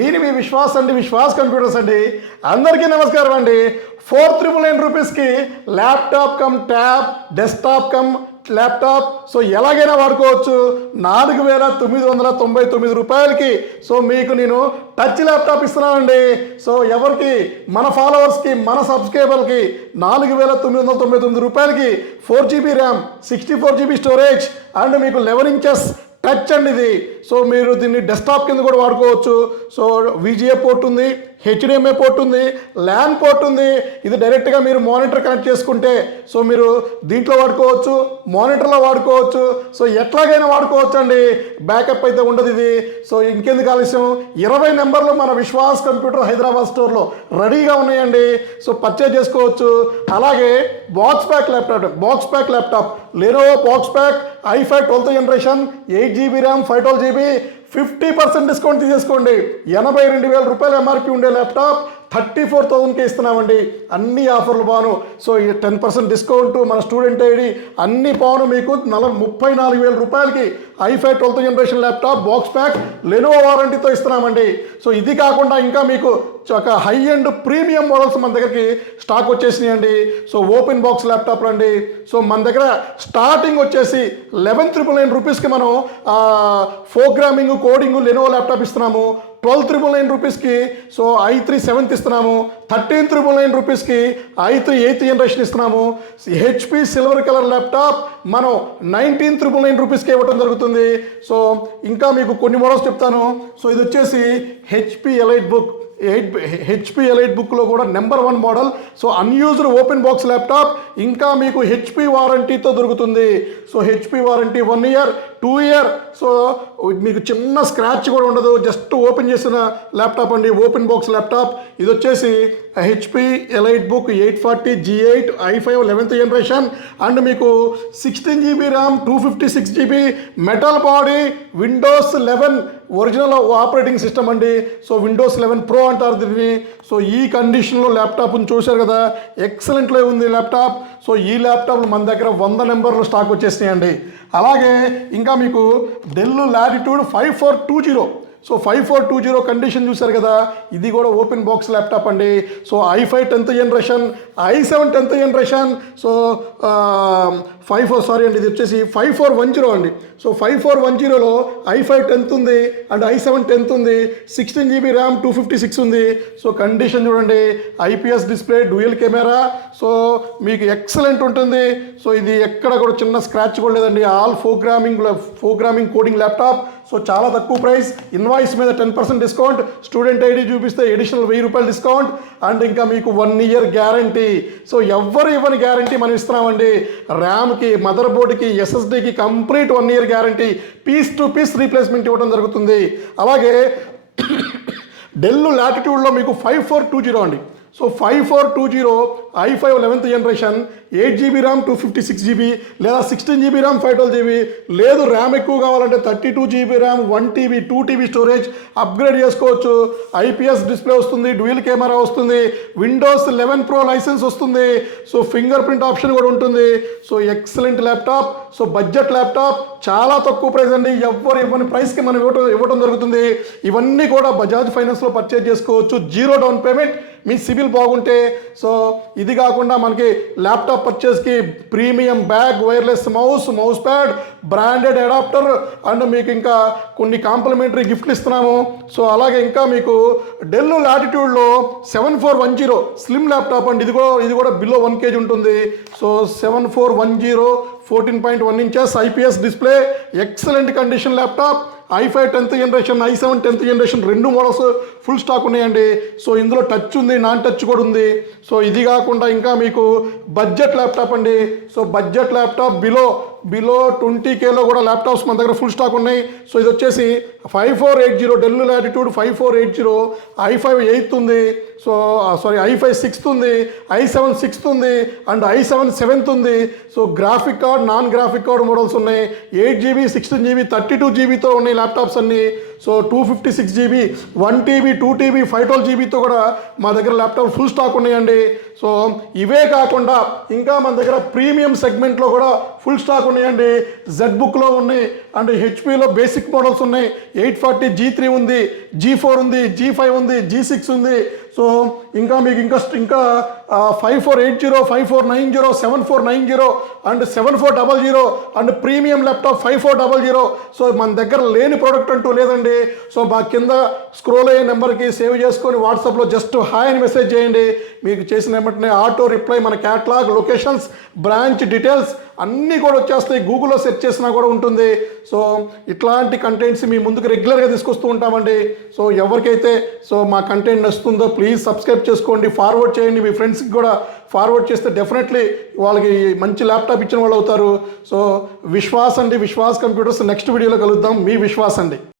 నేను మీ విశ్వాస్ అండి, విశ్వాస్ కంప్యూటర్స్ అండి. అందరికీ నమస్కారం అండి. 4,999 రూపీస్కి laptop come tab, desktop come laptop so ఎలాగైనా వాడుకోవచ్చు. 4,999 రూపాయలకి సో మీకు నేను టచ్ ల్యాప్టాప్ ఇస్తున్నానండి. సో ఎవరికి, మన ఫాలోవర్స్కి, మన సబ్స్క్రైబర్కి 4,999 రూపాయలకి 4GB RAM, 64GB storage and మీకు 11 ఇంచెస్ టచ్ అండి ఇది. సో మీరు దీన్ని డెస్క్టాప్ కింద కూడా వాడుకోవచ్చు. సో VGA పోర్ట్ ఉంది, HDMI పోర్ట్ ఉంది, ల్యాన్ పోర్ట్ ఉంది. ఇది డైరెక్ట్గా మీరు మానిటర్ కనెక్ట్ చేసుకుంటే సో మీరు దీంట్లో వాడుకోవచ్చు, మానిటర్లో వాడుకోవచ్చు. సో ఎట్లాగైనా వాడుకోవచ్చు అండి, బ్యాకప్ అయితే ఉండదు ఇది. సో ఇంకెందుకు ఆలస్యం, 20 నెంబర్లు మన విశ్వాస్ కంప్యూటర్ హైదరాబాద్ స్టోర్లో రెడీగా ఉన్నాయండి. సో పర్చేజ్ చేసుకోవచ్చు. అలాగే box pack laptop Lenovo box pack i5 12th generation 8GB RAM 512GB 50% discount తీసేసుకోండి. 82,000 రూపాయలు MRP ఉండే ల్యాప్టాప్ 34,000కి ఇస్తున్నామండి. అన్ని ఆఫర్లు బాను. సో ఈ 10% డిస్కౌంట్, మన స్టూడెంట్ ఐడి అన్ని బాను మీకు 34,000 రూపాయలకి i5 12th generation laptop box pack Lenovo వారంటీతో ఇస్తున్నామండి. సో ఇది కాకుండా ఇంకా మీకు ఒక హై అండ్ ప్రీమియం మోడల్స్ మన దగ్గరికి స్టాక్ వచ్చేసినాయండి. సో ఓపెన్ బాక్స్ ల్యాప్టాప్లు అండి. సో మన దగ్గర స్టార్టింగ్ వచ్చేసి 11,999 రూపీస్కి మనం ప్రోగ్రామింగ్, కోడింగ్ లెనోవో ల్యాప్టాప్ ఇస్తున్నాము. 12,999 రూపీస్కి సో i3 7th ఇస్తున్నాము. 13,999 రూపీస్కి i3 8th జనరేషన్ ఇస్తున్నాము. HP సిల్వర్ కలర్ ల్యాప్టాప్ మనం 19,999 రూపీస్కి ఇవ్వడం జరుగుతుంది. సో ఇంకా మీకు కొన్ని మోడల్స్ చెప్తాను. సో ఇది వచ్చేసి HP ఎలైట్ బుక్లో కూడా number 1 model. So unused open box laptop, ఇంకా మీకు HP వారంటీతో దొరుకుతుంది. So HP warranty 1 year 2 year. So మీకు చిన్న స్క్రాచ్ కూడా ఉండదు, జస్ట్ ఓపెన్ చేసిన ల్యాప్టాప్ అండి, ఓపెన్ బాక్స్ ల్యాప్టాప్. ఇది వచ్చేసి HP elite book 840 G8 i5 11th generation and మీకు 16GB RAM 256GB metal body, Windows 11 original operating system అండి. సో విండోస్ 11 ప్రో అంటారు దీన్ని. సో ఈ కండిషన్లో ల్యాప్టాప్ని చూశారు కదా, ఎక్సలెంట్లో ఉంది ల్యాప్టాప్. సో ఈ ల్యాప్టాప్లు మన దగ్గర 100 నెంబర్లు స్టాక్ వచ్చేసినాయండి. అలాగే ఇంకా మీకు డెల్ లాటిట్యూడ్ 5420. సో 5420 కండిషన్ చూశారు కదా, ఇది కూడా ఓపెన్ బాక్స్ ల్యాప్టాప్ అండి. So i5 10th generation, i7 10th generation. So ఇది వచ్చేసి 5410 అండి. సో 5410లో i5 10th ఉంది అండ్ i7 10th ఉంది. 16GB ర్యామ్ 256 ఉంది. సో కండిషన్ చూడండి, IPS display, dual camera. So మీకు ఎక్సలెంట్ ఉంటుంది. సో ఇది ఎక్కడ కూడా చిన్న స్క్రాచ్ కూడా లేదండి. All programming coding laptop. So చాలా తక్కువ ప్రైస్, ఇన్వాయిస్ మీద 10% డిస్కౌంట్, స్టూడెంట్ ఐడి చూపిస్తే అడిషనల్ 1000 రూపాయలు డిస్కౌంట్ అండ్ ఇంకా మీకు 1 ఇయర్ గ్యారంటీ. సో ఎవ్వరు ఇవ్వని గ్యారంటీ మనం ఇస్తున్నామండి. ర్యామ్కి, మదర్ బోర్డ్కి, SSDకి complete 1 year guarantee, piece to piece replacement ఇవ్వడం జరుగుతుంది. అలాగే డెల్ లాటిట్యూడ్లో మీకు 5420 అండి. So 5420 i5 11th generation 8GB RAM 256GB లేదా 16GB ర్యామ్ 512GB. లేదు ర్యామ్ ఎక్కువ కావాలంటే 32GB RAM 1TB 2TB storage upgrade చేసుకోవచ్చు. IPS డిస్ప్లే వస్తుంది, డ్యూయల్ కెమెరా వస్తుంది, విండోస్ 11 ప్రో లైసెన్స్ వస్తుంది. సో ఫింగర్ ప్రింట్ ఆప్షన్ కూడా ఉంటుంది. So excellent laptop. So budget laptop, చాలా తక్కువ ప్రైస్ అండి. ఎవ్వరు ఇవ్వని ప్రైస్కి మనం ఇవ్వడం జరుగుతుంది. ఇవన్నీ కూడా బజాజ్ ఫైనాన్స్లో పర్చేజ్ చేసుకోవచ్చు, 0 డౌన్ పేమెంట్, మీ సిబిల్ బాగుంటే. సో ఇది కాకుండా మనకి ల్యాప్టాప్ పర్చేస్కి premium bag, wireless mouse pad, branded adapter and మీకు ఇంకా కొన్ని కాంప్లిమెంటరీ గిఫ్ట్లు ఇస్తున్నాము. సో అలాగే ఇంకా మీకు డెల్ లాటిట్యూడ్లో 7410 స్లిమ్ ల్యాప్టాప్ అండి. ఇది కూడా బిలో 1 kg ఉంటుంది. So 7410 14.1 inches IPS display, excellent condition laptop. i5 10th generation, i7 10th generation 2 models full stock ఉన్నాయండి. సో ఇందులో టచ్ ఉంది, నాన్ టచ్ కూడా ఉంది. సో ఇది కాకుండా ఇంకా మీకు బడ్జెట్ ల్యాప్టాప్ అండి. సో బడ్జెట్ ల్యాప్టాప్ బిలో 20Kలో కూడా ల్యాప్టాప్స్ మన దగ్గర ఫుల్ స్టాక్ ఉన్నాయి. సో ఇది వచ్చేసి 5480 డెల్ లాటిట్యూడ్ 5480 i5 8th ఉంది. సో i5 6th ఉంది, i7 6th ఉంది అండ్ i7 7th ఉంది. So graphic card, non graphic card models ఉన్నాయి. 8GB 16GB 32GBతో ఉన్నాయి ల్యాప్టాప్స్ అన్నీ. So 256 GB 1 TB 2 TB 512 GB కూడా మా దగ్గర ల్యాప్టాప్ ఫుల్ స్టాక్ ఉన్నాయండి. సో ఇవే కాకుండా ఇంకా మన దగ్గర ప్రీమియం సెగ్మెంట్లో కూడా ఫుల్ స్టాక్ ఉన్నాయండి. జెడ్బుక్లో ఉన్నాయి అండ్ హెచ్పిలో బేసిక్ మోడల్స్ ఉన్నాయి. 840 G3 ఉంది, G4 ఉంది, G5 ఉంది, G6 ఉంది. సో ఇంకా మీకు ఇంకా 5480 5490 7490 and 7400 and premium laptop 5400. So మన దగ్గర లేని ప్రోడక్ట్ అంటూ లేదండి. సో మా కింద స్క్రోల్ అయ్యే నెంబర్కి సేవ్ చేసుకొని వాట్సాప్లో జస్ట్ హాయ్ అని మెసేజ్ చేయండి. మీకు చేసిన వెంటనే ఆటో రిప్లై, మన క్యాటలాగ్, లొకేషన్స్, బ్రాంచ్ డీటెయిల్స్ అన్నీ కూడా వచ్చేస్తాయి. గూగుల్లో సెర్చ్ చేసినా కూడా ఉంటుంది. సో ఇట్లాంటి కంటెంట్స్ మీ ముందుకు రెగ్యులర్గా తీసుకొస్తూ ఉంటామండి. సో ఎవరికైతే మా కంటెంట్ నచ్చుతుందో ప్లీజ్ సబ్స్క్రైబ్ చేసుకోండి, ఫార్వర్డ్ చేయండి. మీ ఫ్రెండ్స్కి కూడా ఫార్వర్డ్ చేస్తే డెఫినెట్లీ వాళ్ళకి మంచి ల్యాప్టాప్ ఇచ్చిన వాళ్ళు అవుతారు. సో విశ్వాస్ అండి, విశ్వాస్ కంప్యూటర్స్. నెక్స్ట్ వీడియోలో కలుద్దాం. మీ విశ్వాస్ అండి.